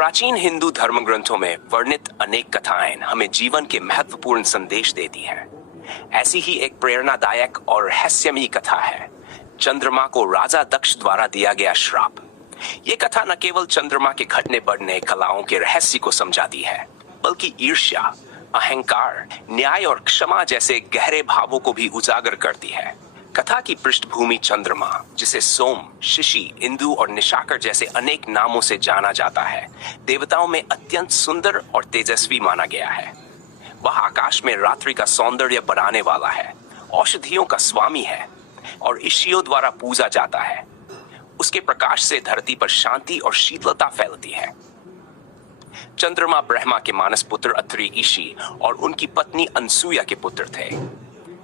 प्राचीन हिंदू धर्म ग्रंथों में वर्णित अनेक कथाएं हमें जीवन के महत्वपूर्ण संदेश देती हैं। ऐसी ही एक प्रेरणादायक और रहस्यमयी कथा है चंद्रमा को राजा दक्ष द्वारा दिया गया श्राप। ये कथा न केवल चंद्रमा के घटने बढ़ने कलाओं के रहस्य को समझाती है, बल्कि ईर्ष्या, अहंकार, न्याय और क्षमा जैसे गहरे भावों को भी उजागर करती है। कथा की पृष्ठभूमि चंद्रमा, जिसे सोम, शिशि, इंदु और निशाकर जैसे अनेक नामों से जाना जाता है, देवताओं में अत्यंत सुंदर और तेजस्वी माना गया है। वह आकाश में रात्रि का सौंदर्य बढ़ाने वाला है, औषधियों का स्वामी है और ऋषियों द्वारा पूजा जाता है। उसके प्रकाश से धरती पर शांति और शीतलता फैलती है। चंद्रमा ब्रह्मा के मानस पुत्र अत्रि ऋषि और उनकी पत्नी अनसुया के पुत्र थे।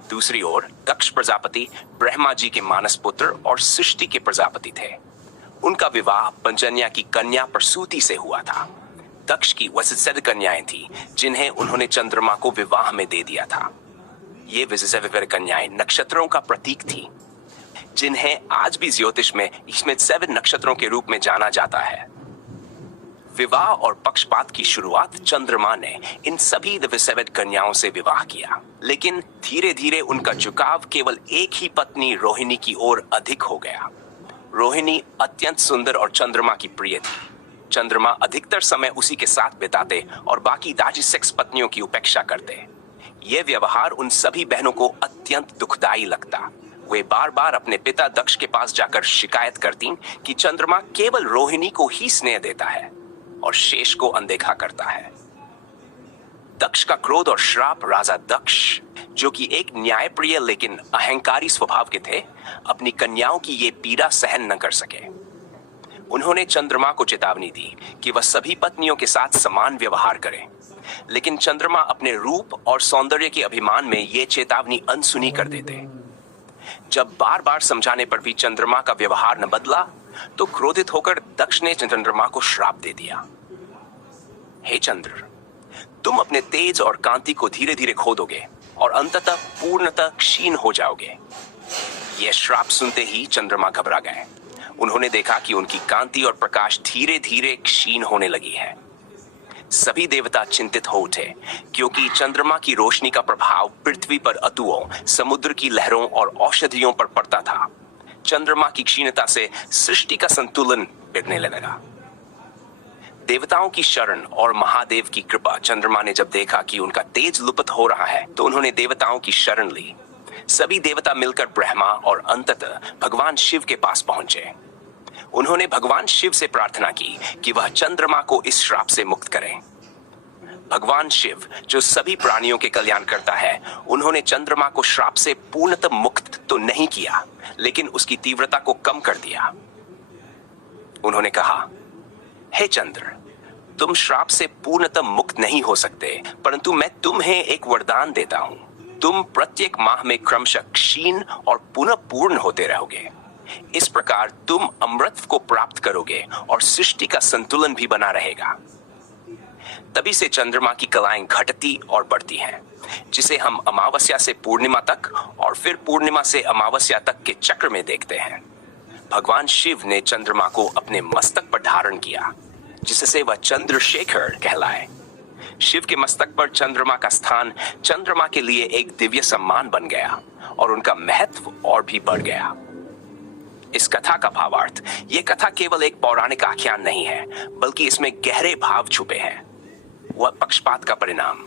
दूसरी ओर दक्ष प्रजापति ब्रह्मा जी के मानस पुत्र और सृष्टि के प्रजापति थे। उनका विवाह पंजन्या की कन्या प्रसूति से हुआ था। दक्ष की वसुसद कन्याएं थी जिन्हें उन्होंने चंद्रमा को विवाह में दे दिया था। ये वसुसद कन्याएं नक्षत्रों का प्रतीक थी, जिन्हें आज भी ज्योतिष में इसमें 7 नक्षत्रों के रूप में जाना जाता है। विवाह और पक्षपात की शुरुआत चंद्रमा ने इन सभी दिव्यसेवित कन्याओं से विवाह किया, लेकिन धीरे धीरे उनका झुकाव केवल एक ही पत्नी रोहिणी की ओर अधिक हो गया। रोहिणी अत्यंत सुंदर और चंद्रमा की प्रिय थी। चंद्रमा अधिकतर समय उसी के साथ बिताते और बाकी दाजी सेक्स पत्नियों की उपेक्षा करते। यह व्यवहार उन सभी बहनों को अत्यंत दुखदायी लगता। वे बार बार अपने पिता दक्ष के पास जाकर शिकायत करती कि चंद्रमा केवल रोहिणी को ही स्नेह देता है और शेष को अनदेखा करता है। दक्ष का क्रोध और श्राप राजा दक्ष, जो कि एक न्यायप्रिय लेकिन अहंकारी स्वभाव के थे, अपनी कन्याओं की ये पीड़ा सहन न कर सके। उन्होंने चंद्रमा को चेतावनी दी कि वह सभी पत्नियों के साथ समान व्यवहार करे, लेकिन चंद्रमा अपने रूप और सौंदर्य के अभिमान में ये चेतावनी अनसुनी कर देते। जब बार बार समझाने पर भी चंद्रमा का व्यवहार न बदला, तो क्रोधित होकर दक्ष ने चंद्रमा को श्राप दे दिया। हे चंद्र, तुम अपने तेज और कांति को धीरे धीरे खो दोगे और अंततः पूर्णतः क्षीण हो जाओगे। यह श्राप सुनते ही चंद्रमा घबरा गए। उन्होंने देखा कि उनकी कांति और प्रकाश धीरे धीरे क्षीण होने लगी है। सभी देवता चिंतित हो उठे, क्योंकि चंद्रमा की रोशनी का प्रभाव पृथ्वी पर अतुओं, समुद्र की लहरों और औषधियों पर पड़ता था। चंद्रमा की क्षीणता से सृष्टि का संतुलन बिगड़ने लगा। देवताओं की शरण और महादेव की कृपा चंद्रमा ने जब देखा कि उनका तेज लुप्त हो रहा है, तो उन्होंने देवताओं की शरण ली। सभी देवता मिलकर ब्रह्मा और अंततः भगवान शिव के पास पहुंचे। उन्होंने भगवान शिव से प्रार्थना की कि वह चंद्रमा को इस श्राप से मुक्त करें। भगवान शिव, जो सभी प्राणियों के कल्याण करता है, उन्होंने चंद्रमा को श्राप से पूर्णतः मुक्त तो नहीं किया, लेकिन उसकी तीव्रता को कम कर दिया। उन्होंने कहा, हे चंद्र, तुम श्राप से पूर्णतः मुक्त नहीं हो सकते, परंतु मैं तुम्हें एक वरदान देता हूं। तुम प्रत्येक माह में क्रमशः क्षीण और पुनः पूर्ण होते रहोगे। इस प्रकार तुम अमृत को प्राप्त करोगे और सृष्टि का संतुलन भी बना रहेगा। तभी से चंद्रमा की कलाएं घटती और बढ़ती हैं, जिसे हम अमावस्या से पूर्णिमा तक और फिर पूर्णिमा से अमावस्या तक के चक्र में देखते हैं। भगवान शिव ने चंद्रमा को अपने मस्तक पर धारण किया, जिससे वह चंद्रशेखर कहलाए। शिव के मस्तक पर चंद्रमा का स्थान चंद्रमा के लिए एक दिव्य सम्मान बन गया और उनका महत्व और भी बढ़ गया। इस कथा का भावार्थ, ये कथा केवल एक पौराणिक आख्यान नहीं है, बल्कि इसमें गहरे भाव छुपे हैं। वह पक्षपात का परिणाम,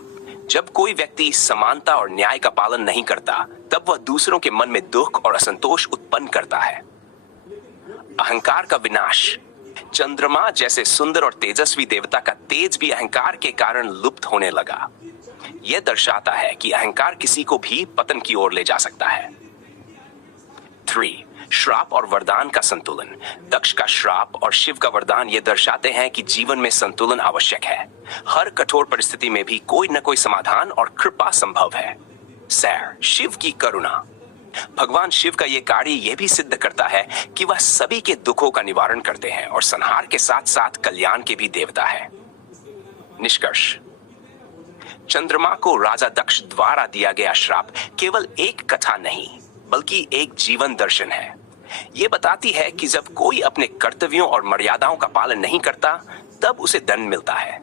जब कोई व्यक्ति समानता और न्याय का पालन नहीं करता, तब वह दूसरों के मन में दुख और असंतोष उत्पन्न करता है। अहंकार का विनाश, चंद्रमा जैसे सुंदर और तेजस्वी देवता का तेज भी अहंकार के कारण लुप्त होने लगा। यह दर्शाता है कि अहंकार किसी को भी पतन की ओर ले जा सकता है। 3. श्राप और वरदान का संतुलन। दक्ष का श्राप और शिव का वरदान ये दर्शाते हैं कि जीवन में संतुलन आवश्यक है। हर कठोर परिस्थिति में भी कोई न कोई समाधान और कृपा संभव है। सैर, शिव की करुणा। भगवान शिव का ये कार्य यह भी सिद्ध करता है कि वह सभी के दुखों का निवारण करते हैं और संहार के साथ साथ कल्याण के भी देवता है। निष्कर्ष, चंद्रमा को राजा दक्ष द्वारा दिया गया श्राप केवल एक कथा नहीं, बल्कि एक जीवन दर्शन है। ये बताती है कि जब कोई अपने कर्तव्यों और मर्यादाओं का पालन नहीं करता, तब उसे दंड मिलता है।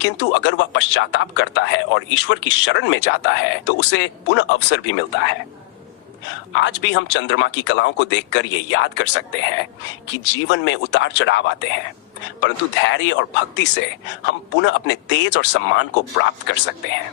किंतु अगर वह पश्चाताप करता है और ईश्वर की शरण में जाता है तो उसे पुनः अवसर भी मिलता है। आज भी हम चंद्रमा की कलाओं को देखकर ये याद कर सकते हैं कि जीवन में उतार चढ़ाव आते हैं, परंतु धैर्य और भक्ति से हम पुनः अपने तेज और सम्मान को प्राप्त कर सकते हैं।